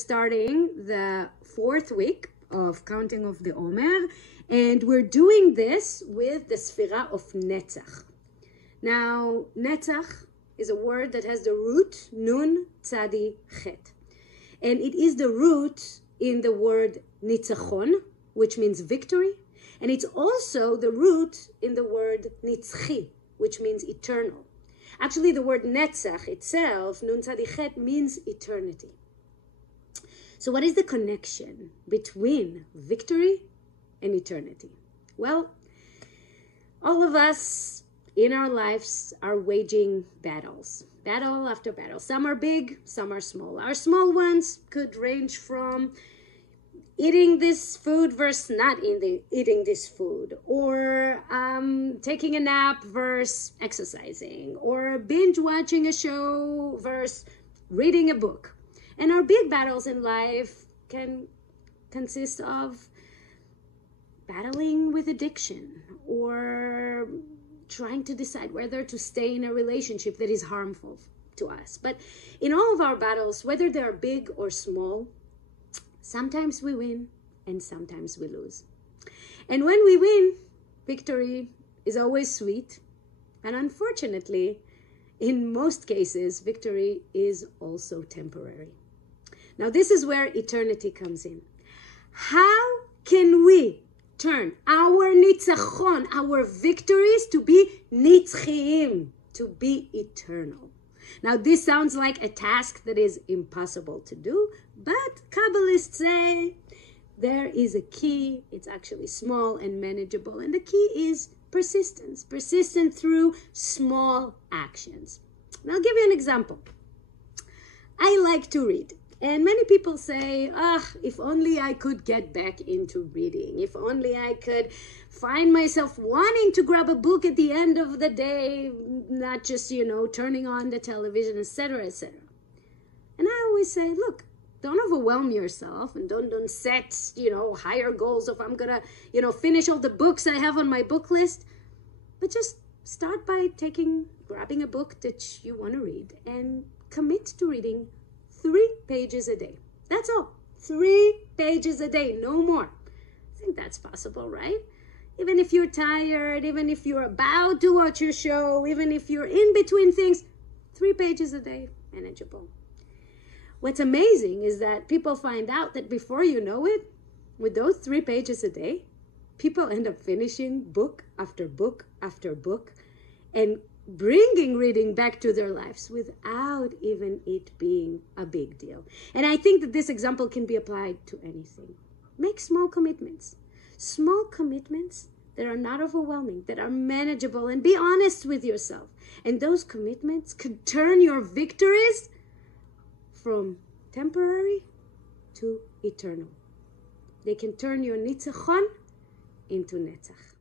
starting the 4th week of counting of the omer, and we're doing this with the Sfira of Netzach. Now, Netzach is a word that has the root Nun Tzadi Chet, and it is the root in the word Nitzachon, which means victory, and it's also the root in the word Nitzchi, which means eternal. Actually, the word Netzach itself, Nun Tzadi Chet, means eternity. So what is the connection between victory and eternity? Well, all of us in our lives are waging battles, battle after battle. Some are big, some are small. Our small ones could range from eating this food versus not eating this food, or taking a nap versus exercising, or binge watching a show versus reading a book. And our big battles in life can consist of battling with addiction, or trying to decide whether to stay in a relationship that is harmful to us. But in all of our battles, whether they are big or small, sometimes we win and sometimes we lose. And when we win, victory is always sweet. And unfortunately, in most cases, victory is also temporary. Now, this is where eternity comes in. How can we turn our nitzachon, our victories, to be nitzchiyim, to be eternal? Now, this sounds like a task that is impossible to do, but Kabbalists say there is a key. It's actually small and manageable, and the key is persistence. Persistent through small actions. And I'll give you an example. I like to read. And many people say, if only I could get back into reading. If only I could find myself wanting to grab a book at the end of the day, not just, turning on the television, etc., etc. And I always say, look, don't overwhelm yourself and don't set, higher goals of I'm going to, finish all the books I have on my book list. But just start by grabbing a book that you want to read and commit to reading 3 pages a day. That's all. 3 pages a day, no more. I think that's possible, right? Even if you're tired, even if you're about to watch your show, even if you're in between things, 3 pages a day, manageable. What's amazing is that people find out that before you know it, with those 3 pages a day, people end up finishing book after book after book and bringing reading back to their lives without even it being a big deal. And I think that this example can be applied to anything. Make small commitments. Small commitments that are not overwhelming, that are manageable, and be honest with yourself. And those commitments could turn your victories from temporary to eternal. They can turn your nitzachon into Netzach.